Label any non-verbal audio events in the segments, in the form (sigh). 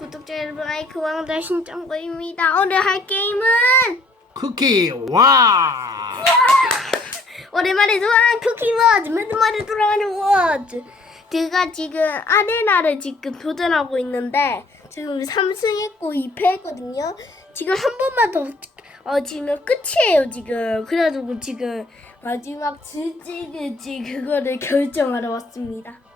구독자 여러분 아이크 왕자 신짱구입니다. 오늘 할 게임은 쿠키 와 (laughs) 오랜만에 돌아가는 쿠키 워즈 맨날에 돌아가는 워즈 제가 지금 아레나를 지금 도전하고 있는데 지금 3승했고 2패했거든요. 지금 한 번만 더 어, 지금 끝이에요 지금. 그래가지고 지금 마지막 질질질지 그거를 (laughs) 결정하러 왔습니다.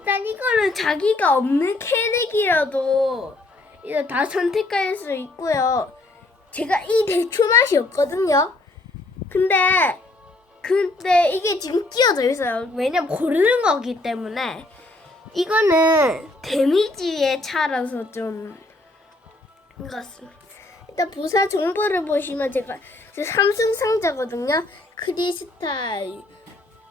일단 이거는 자기가 없는 캐릭이라도 일단 다 선택할 수 있고요. 제가 이 대추 맛이었거든요. 근데 근데 이게 지금 끼어져 있어요. 왜냐면 고르는 거기 때문에 이거는 데미지의 차라서 좀 그렇습니다. 일단 부사 정보를 보시면 제가 제 삼승 상자거든요. 크리스탈,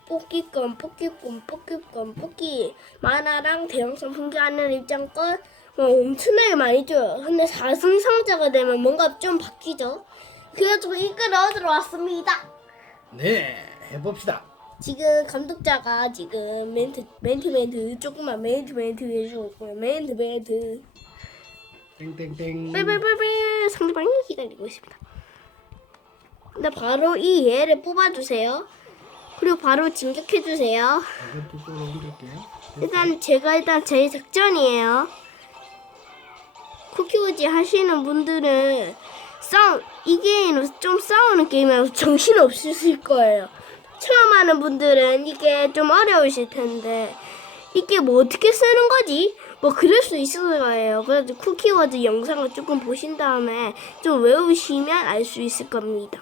뽑기권, 뽑기권, 뽑기권, 뽑기 만화랑 대형선 풍기하는 입장권 뭐 엄청나게 많이 줘요. 근데 4승 상자가 되면 뭔가 좀 바뀌죠. 그래가지고 이걸 얻으러 왔습니다. 네 해봅시다 지금 감독자가 지금 멘트 멘트 멘트 조금만 멘트 멘트 해주고 있고요. 멘트 멘트 땡땡땡 빨빨빨빨 상대방이 기다리고 있습니다. 근데 바로 이 얘를 뽑아주세요. 그리고 바로 진격해주세요. 이것도 또 옮길게요 일단 제가 일단 제 작전이에요. 쿠키우지 하시는 분들은 싸우 이 게임은 좀 싸우는 게임이라서 정신 없으실 거예요. 처음 하는 분들은 이게 좀 어려우실 텐데 이게 뭐 어떻게 쓰는 거지? 뭐 그럴 수 있을 거예요. 그래서 쿠키워즈 영상을 조금 보신 다음에 좀 외우시면 알 수 있을 겁니다.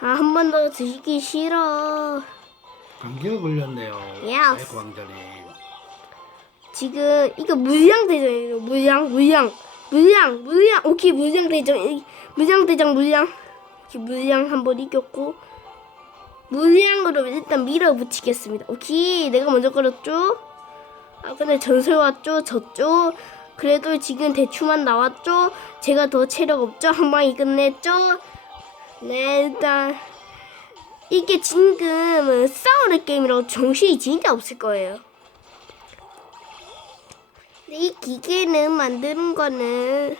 아, 한 번 더 드시기 싫어. 감기가 걸렸네요 Yes. 아이고 왕자님 지금 이거 물량 대전이에요. 물량, 물량, 물량, 물량. 오케이 물량 대전, 이- 물량 대장 물량. 오케이 물량 한 번 이겼고 물량으로 일단 밀어붙이겠습니다. 오케이 내가 먼저 걸었죠. 아 근데 전설 왔죠, 졌죠. 그래도 지금 대추만 나왔죠. 제가 더 체력 없죠. 한 방이 끝냈죠. 네 일단 이게 지금은 싸우는 게임이라고 정신이 진짜 없을 거예요. 이 기계는 만드는 거는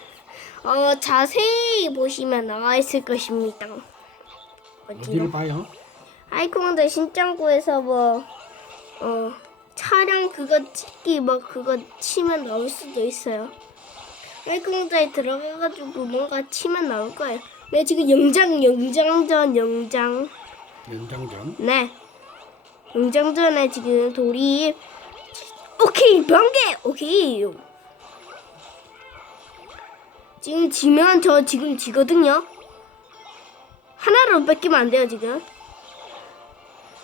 어, 자세히 보시면 나와 있을 것입니다. 어디를? 봐요? 아이콘들 신짱구에서 뭐 어, 차량 그거 찍기 뭐 그거 치면 나올 수도 있어요. 아이콘들에 들어가가지고 뭔가 치면 나올 거예요. 네 지금 영장 영장전 영장. 연장전? 네. 영장전에 지금 돌입 오케이 번개! 오케이. 지금 지면 저 지금 지거든요. 하나로 뺏기면 안 돼요 지금.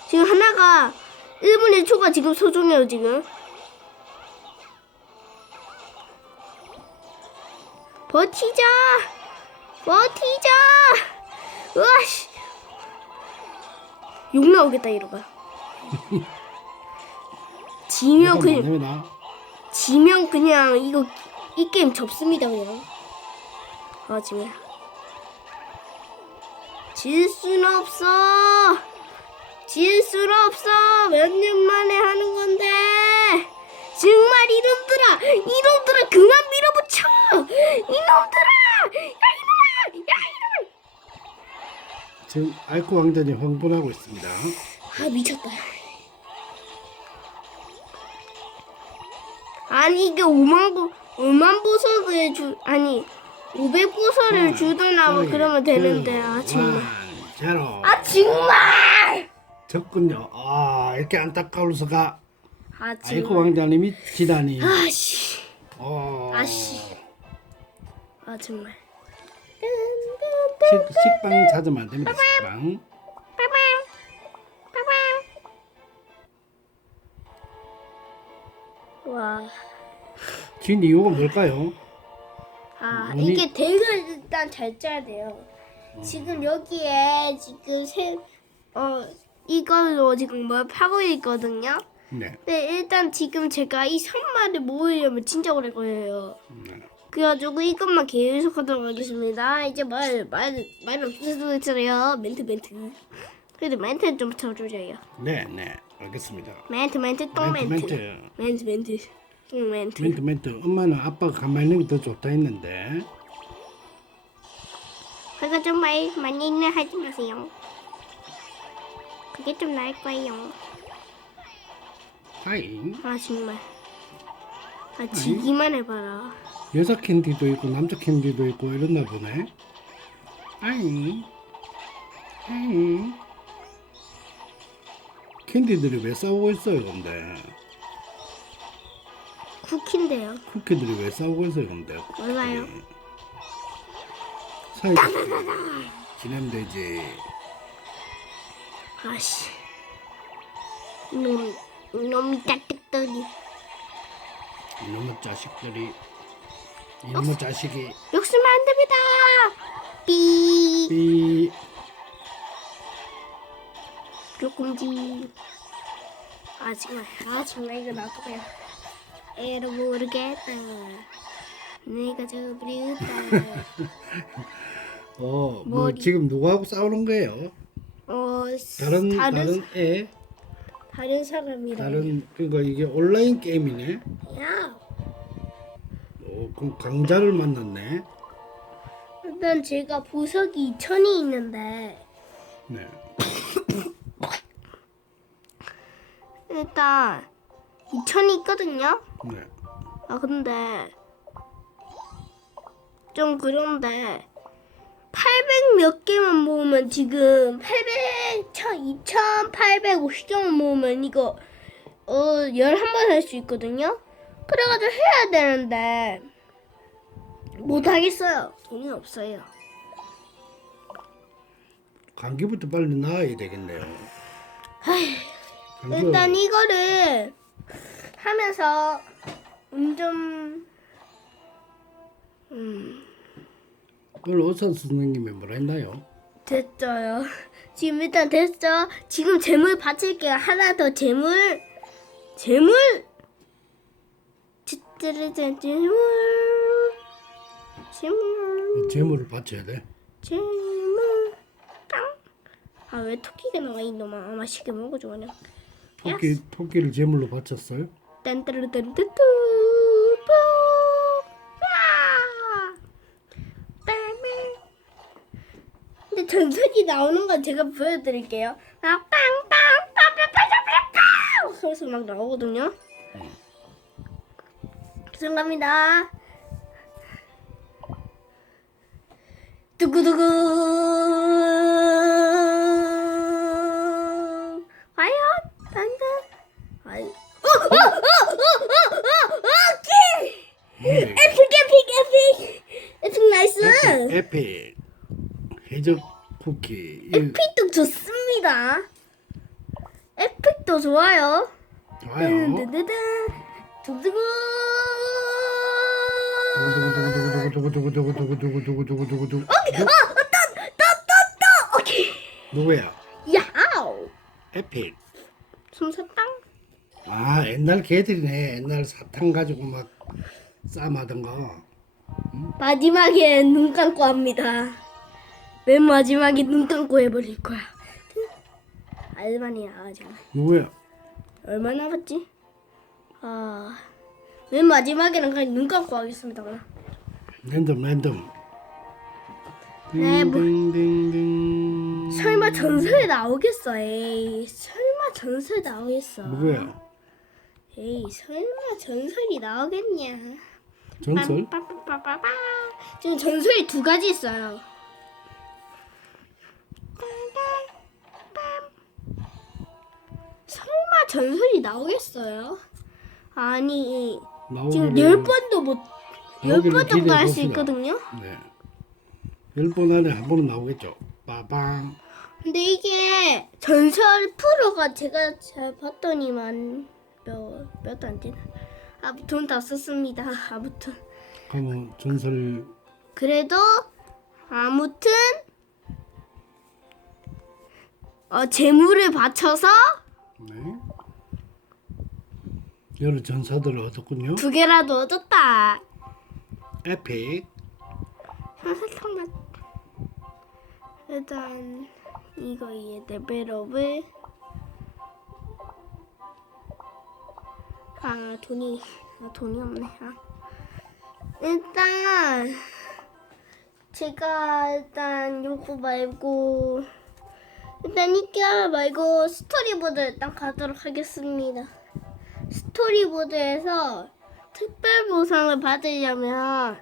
지금 하나가 1분 1초가 지금 소중해요 지금. 버티자 버티자 으아씨. 욕 나오겠다 이러가 (laughs) 지면 그냥 되나? 지면 그냥 이거 이 게임 접습니다 그냥. 아 지금 질 수는 없어. 질 수는 없어. 몇 년 만에 하는 건데. 정말 이놈들아 그만 밀어붙여 이놈들아 야 이놈아 야 이놈아 지금 아이고 왕자님 흥분하고 있습니다. 아 미쳤다. 아니 이게 5만 보 5만 보석을 주 아니 500 보석을 주거나 뭐 그러면 되는데 아 정말. 제로. 아 정말! 적군요. 아 이렇게 안타까울 수가 아 정말. 왕자님이 지다니 아씨. 어... 아씨. 아 정말 식, 식빵 찾으면 안 됩니다 식빵 와. 진 이유가 뭘까요? 아 운이- 이게 덱을 일단 잘 짜야 돼요. 지금 여기에 지금 세어 이걸로 지금 뭘 파고 있거든요. 네네 일단 지금 제가 이 선마를 모으려면 진짜 오래 걸려요. 네. 그래가지고 이것만 계속 하도록 하겠습니다. 이제 말 말 말 없으세요. 멘트 멘트. 그래도 멘트 좀 쳐주세요. 네, 네, 알겠습니다. 멘트 멘트 또 멘트. 멘트, 멘트 멘트. 응, 멘트. 멘트 멘트. 엄마는 아빠가 가만히 있는 게 더 좋다 했는데. 그거 좀 말, 많이는 하지 마세요. 그게 좀 나을 거예요. 하잉. 아, 정말. 아, 지기만 해봐라. 여자 캔디도 있고 남자 캔디도 있고 이랬나 보네. 아잉. 아잉. 캔디들이 왜 싸우고 있어요, 근데? 쿠키인데요. 쿠키들이 왜 싸우고 있어요, 근데? 몰라요. 사이 지내면 되지. 아씨. 놈, 놈이 따뜻더니. 이놈의 자식들이 이놈의 자식이 욕쓰면 안 됩니다. 삐. 삐 조금지. 아, 정말. 아, 정말 이거 나도 그냥. 에러 모르겠다. 내가 저버렸다. (laughs) 어, 뭐 머리. 지금 누구하고 싸우는 거예요? 어, 다른 다른, 다른 애, 다른 사람이랑. 다른 그러니까 이게 온라인 게임이네. 야. 어, 그럼 강자를 만났네. 일단 제가 보석이 2천이 있는데 네. 일단 2천이 있거든요. 네. 아 근데 좀 그런데 800 몇 개만 모으면 지금 800, 2850개만 모으면 이거 어 11번 할 수 있거든요. 그래가지고 해야 되는데 못 하겠어요. 돈이 없어요. 감기부터 빨리 나아야 되겠네요. 감기가 일단 이거를 하면서 운전 음 오늘 의사 선생님이 뭐라 했나요? 됐어요. (laughs) 지금 일단 됐어. 지금 재물 바칠게요. 하나 더 재물 재물 재물. 재물. 재물을 바쳐야 돼. 재물. 땅아왜 토끼가 나와 이놈아. 아 맛있게 먹어줘 그냥. 토끼 토끼를 재물로 바쳤어요? 딴따르따르뚜뚜 근데 전설이 나오는 건 제가 보여드릴게요. 막 빵빵 빵빵빵빵빵! 그래서 막 나오거든요. 죄송합니다. 두구두구 과연 단단 아이 어, 어, 어, 어, 어, 어, 어, 오케이! 네. 에픽, 에픽, 에픽! 에픽 나이스! 에픽 해적 쿠키. 이- 에픽도 좋습니다. 에픽도 좋아요. 좋아요. 든든든든. 두구두구. 두구두구두구두구두구두구두구두구두구두구두구. 어, 또, 또, 또, 또! 오케이. 누구야? 야우! 에픽. 솜사탕? 아 옛날 개들이네. 옛날 사탕 가지고 막 싸마던 거. 마지막에 눈 감고 합니다. 맨 마지막에 눈 감고 해버릴 거야. 알바니야, 정말. 누구야? 얼마 남았지? 아, 맨 마지막에는 그냥 눈 감고 하겠습니다. 그럼. 랜덤 랜덤. 네, 뭐- 딩딩딩. 설마 전설에 나오겠어? 에이, 설마 전설 나오겠어? 누구야? 에이, 설마 전설이 나오겠냐? 전설? 지금 전설이 두 가지 있어요. 설마 전설이 나오겠어요? 아니 지금 열 번도 못, 열 나오기를 번 정도 할 수. 있거든요. 네. 열번 안에 한 번은 나오겠죠. 빠방. 근데 이게 전설 프로가 제가 잘 봤더니만 몇몇안 되나? 아무튼 다 썼습니다. (laughs) 아무튼 그러면 전설 그래도 아무튼 어 재물을 바쳐서 네. 여러 전사들을 얻었군요. 두 개라도 얻었다. 에픽. 설탕 맛. 일단 이거의 레벨업을 아 돈이 아, 돈이 없네. 아. 일단 제가 일단 요거 말고 일단 이게 말고 스토리보드 일단 가도록 하겠습니다. 스토리보드에서 특별 보상을 받으려면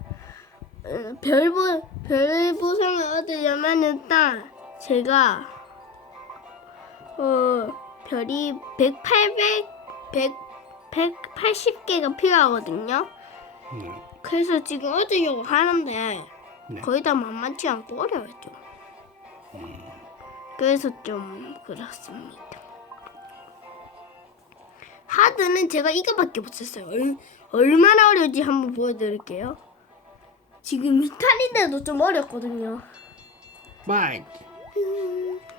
어, 별보 별 보상을 얻으려면 일단 제가 어 별이 100, 800, 100, 180개가 필요하거든요. 네. 그래서 지금 얻으려고 하는데 네. 거의 다 만만치 않고 어려워요 좀. 그래서 좀 그렇습니다. 하드는 제가 이거밖에 없었어요. 얼, 얼마나 어려운지 한번 보여드릴게요. 지금 이탈인데도 좀 어렵거든요. 파이트.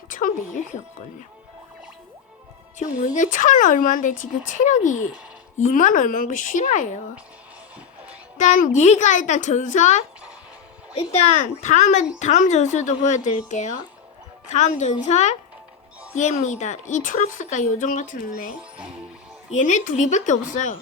처음에 이렇게 했거든요. 지금 이게 천 얼마인데 지금 체력이 2만 얼마인 거 싫어해요. 일단 얘가 일단 전설. 일단 다음에 다음 전설도 보여드릴게요. 다음 전설 얘입니다. 이 초록색깔 요정 같은 애. 얘네 둘이밖에 없어요.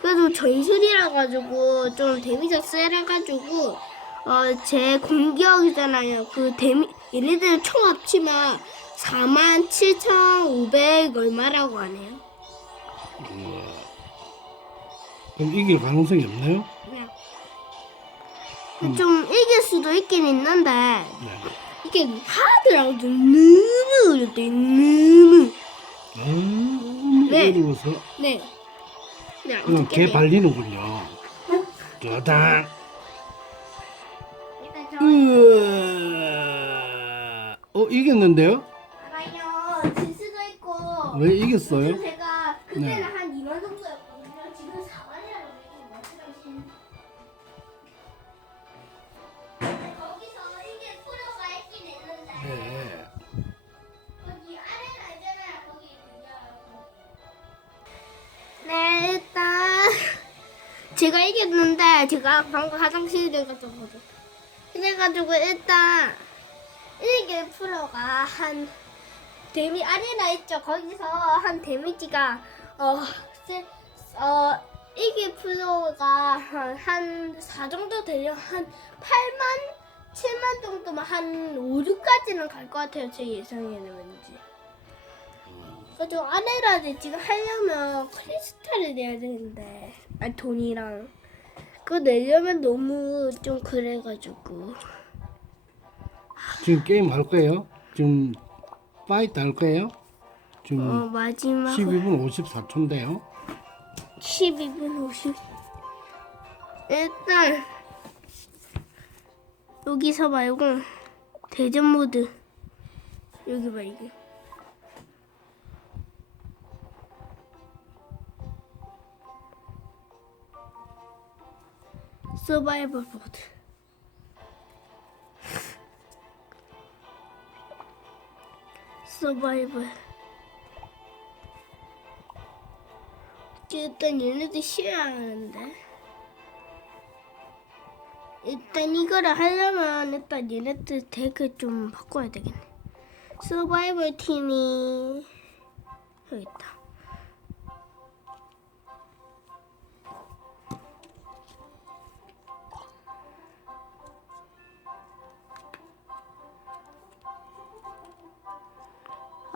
그래도 전설이라 가지고 좀 데미지가 세라 가지고 어 제 공격이잖아요. 그 데미 얘네들 총 합치면 4만 7,500 얼마라고 하네요. 그럼 이길 가능성이 없나요? 그냥 좀 이길 수도 있긴 있는데 네. 이게 하드라고 좀 너무 어렵대 너무 너무 네. 어려워서 네. 그냥 어떻게 개 돼요? 발리는군요. 짜잔. 일단 저 으아. 어 이겼는데요? 알아요. 질 수도 있고 왜 이겼어요? 제가 그때는 네. 일단 제가 이겼는데 제가 방금 갔다 거든. 그래가지고 일단 이게 프로가 한 데미 아레나 있죠. 거기서 한 데미지가 어어 이게 프로가 한한4 정도 되려 한 8만 7만 정도만 한 5, 6까지는 갈 것 같아요. 제 예상에는 왠지. 그래도 아레나를 지금 하려면 크리스탈을 내야 되는데. 아 돈이랑. 그거 내려면 너무 좀 그래가지고. 지금 게임 할 거예요? 지금 파이트 할 거예요? 어 지금 마지막 12분 54초인데요. 12분 50 일단 여기서 말고 대전 모드. 여기 봐이 서바이벌 모드 서바이벌 일단 얘네들 싫어하는데. 일단 이거를 하려면 일단 얘네들 덱을 좀 바꿔야 되겠네. 서바이벌 팀이 여기 있다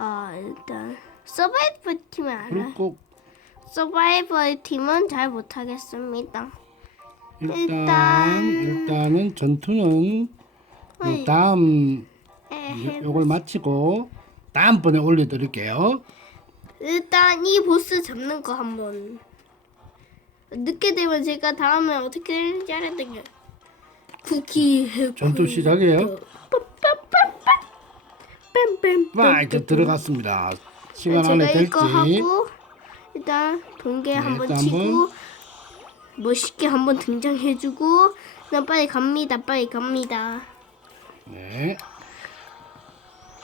아 일단 서바이벌 팀이 알아 그리고 서바이벌 팀은 잘 못하겠습니다. 일단 일단- 일단은 전투는 어이. 다음 에헤. 요걸 마치고 다음번에 올려드릴게요. 일단 이 보스 잡는 거 한번 늦게 되면 제가 다음에 어떻게 되는지 알아야겠네요. 쿠키 전투 시작이에요. 빰빰 파이트 들어갔습니다. 시간 제가 안에 될지. 이거 하고 일단 동계 네, 한번 또 치고 한번. 멋있게 한번 등장해주고 그냥 빨리 갑니다. 빨리 갑니다. 네.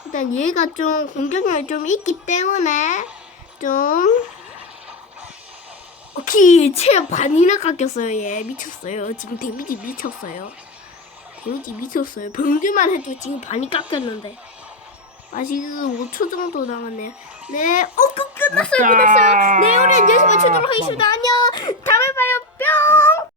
일단 얘가 좀 공격력이 좀 있기 때문에 좀 오케이 체력 반이나 깎였어요 얘 미쳤어요 지금 데미지 미쳤어요 데미지 미쳤어요 병들만 해도 지금 반이 깎였는데 아 지금 5초 정도 남았네요. 네, 어, 끝 끝났어요. 끝났어요. 네, 우리 여기서 마치도록 하겠습니다. 안녕. 다음에 봐요. 뿅.